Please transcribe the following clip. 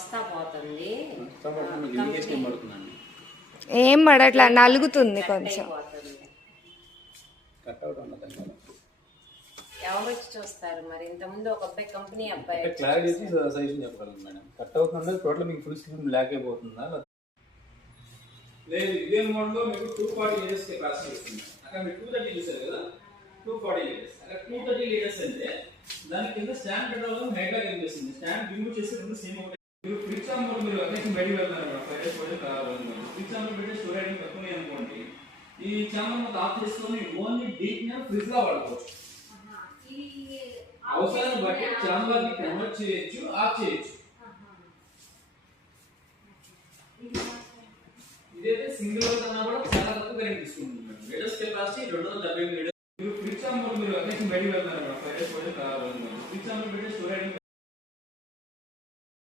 వస్తా పోతుంది. ఏం పడట్లా, నలుగుతుంది కొంచెం. ఎవరు వచ్చి చూస్తారు మరి? ఇంతకుముందు ఒక అబ్బాయి కంపెనీ అబ్బాయి క్లారిటీ సజెషన్ చెప్పగలను మేడం. కట్ అవుతుందా టోటల్ మీకు ఫుల్ స్క్రీన్ బ్లాక్ అయిపోతుందా? లేదు, ఇదే మోడ్ లో మీకు 240 లీటర్స్ కెపాసిటీ వస్తుంది. అక్కడ మీరు 230 చూసారు కదా, 240 లీటర్స్. అక్కడ 230 లీటర్స్ అంటే దాని కింద స్టాండ్ పెట్టడం హైట్ గా కనిపిస్తుంది. స్టాండ్ రిమూవ్ చేసి రెండు సేమ్ ఒకటి. మీరు ఫ్రిడ్జ్ మోడ్ మీరు అకేషన్ బయటికి వెళ్తారు మేడం, 5 డేస్ వరకు కావాలి. ఫ్రిడ్జ్ మోడ్ పెట్టి స్టోరేజ్ తక్కువనే అనుకోండి. ఈ ఛానల్ మొత్తం ఆఫ్ చేసుకొని ఓన్లీ డీప్ ని ఫ్రిడ్జ్ లా వాడుకోవచ్చు. అవసరాన్ని బట్టి ఛానల్ ని కన్వర్ట్ చేయొచ్చు, ఆఫ్ చేయొచ్చు. ఇదైతే సింగిల్ కన్నా కూడా చాలా తక్కువ కరెంట్ తీసుకుంటుంది. Litres capacity 270 litres. మీరు ఫ్రిడ్జ్ మోడ్ మీరు అకేషన్ బయటికి వెళ్తారు మేడం, 5 డేస్ వరకు కావాలి. ఫ్రిడ్జ్ మోడ్ పెట్టి స్టోరేజ్